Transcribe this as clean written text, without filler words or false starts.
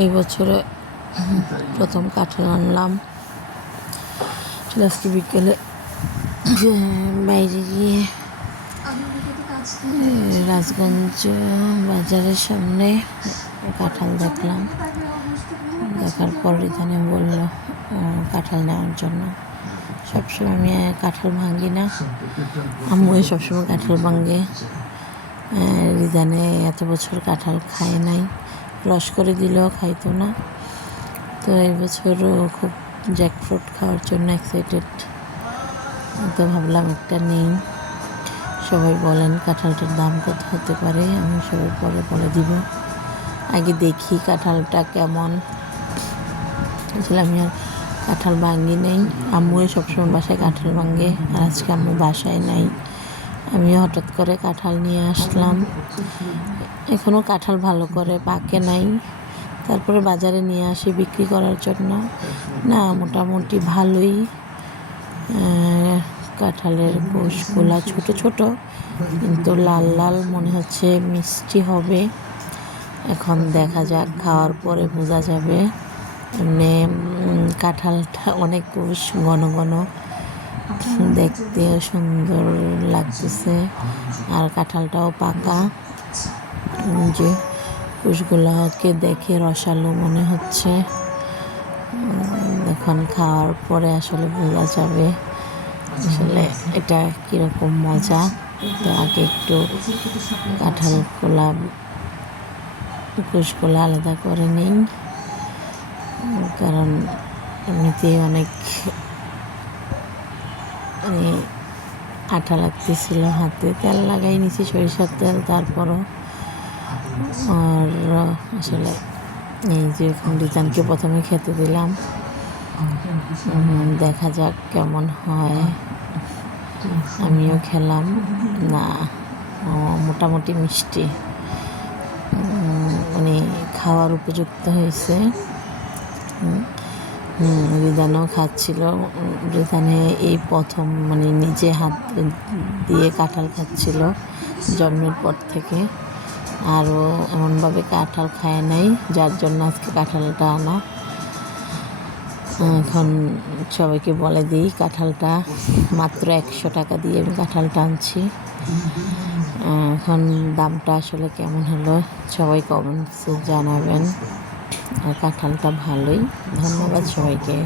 এই বছরে প্রথম কাঁঠাল আনলাম। আজকে বিকেলে বাইরে গিয়ে রাজগঞ্জ বাজারের সামনে কাঁঠাল দেখলাম। দেখার পর রিধানে বলল কাঁঠাল নেওয়ার জন্য। সবসময় আমি কাঁঠাল ভাঙি না, আম্মু সবসময় কাঁঠাল ভাঙে। রিধানে এত বছর কাঁঠাল খায় নাই, রস করে দিলেও খাইতো না। তো এই বছরও খুব জ্যাকফ্রুট খাওয়ার জন্য এক্সাইটেড। তো ভাবলাম একটা নেই। সবাই বলেন কাঁঠালটার দাম কত হতে পারে, আমি সবাই পরে বলে দিব। আগে দেখি কাঁঠালটা কেমন। আসলে আমি আর কাঁঠাল ভাঙি নেই, আম্মু সবসময় বাসায় কাঁঠাল ভাঙে, আর আজকে আম্মু বাসায় নাই। আমি হঠাৎ করে কাঁঠাল নিয়ে আসলাম। এখনও কাঁঠাল ভালো করে পাকে নাই। তারপরে বাজারে নিয়ে আসি বিক্রি করার জন্য। না, মোটামুটি ভালোই। কাঁঠালের কোষগুলা ছোট ছোট, কিন্তু লাল লাল মনে হচ্ছে, মিষ্টি হবে। এখন দেখা যাক, খাওয়ার পরে বোঝা যাবে। এমনি কাঁঠালটা অনেক কোষ, ঘন ঘন, দেখতেও সুন্দর লাগতেছে। আর কাঁঠালটাও পাকা, যে কোষগুলাকে দেখে রসালো মনে হচ্ছে। এখন খাওয়ার পরে আসলে বোঝা যাবে আসলে এটা কীরকম মজা। তো আগে একটু কোষগুলা আলাদা করে নিই, কারণ এমনিতেই অনেক আঠা লাগতেছিল হাতে। তেল লাগাই নিছি, সরিষার তেল। তারপরও আর আসলে এই যে রিজানকে প্রথমে খেতে দিলাম, দেখা যাক কেমন হয়। আমিও খেলাম। না, মোটামুটি মিষ্টি, মানে খাওয়ার উপযুক্ত হয়েছে। রিদানও খাচ্ছিল। রিদানে এই প্রথম মানে নিজে হাত দিয়ে কাঁঠাল খাচ্ছিল জন্মের পর থেকে। আরও এমনভাবে কাঁঠাল খায় নাই, যার জন্য আজকে কাঁঠালটা আনা। এখন সবাইকে বলে দিই, কাঁঠালটা মাত্র 100 টাকা দিয়ে আমি কাঁঠালটা আনছি। এখন দামটা আসলে কেমন হলো সবাই কমেন্টসে জানাবেন। আর কাঁঠালটা ভালোই। ধন্যবাদ সবাইকে।